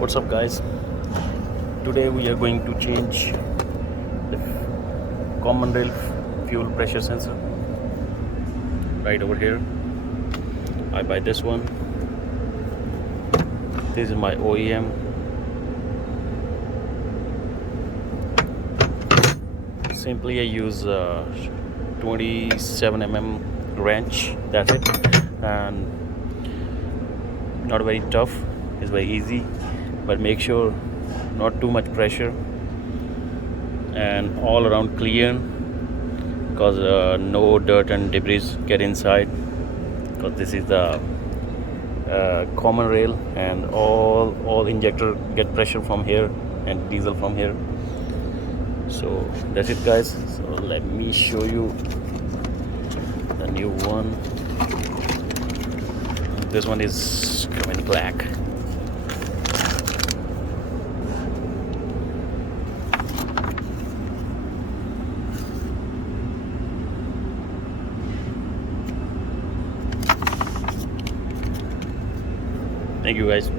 What's up, guys? Today we are going to change the common rail fuel pressure sensor right over here. I buy this one. This is my OEM. Simply I use 27 mm wrench, that's it, and not very tough, it's very easy, but make sure not too much pressure and all around clean, because no dirt and debris get inside, because this is the common rail and all injector get pressure from here and diesel from here. So that's it, guys. So let me show you the new one. This one is coming black. Thank you, guys.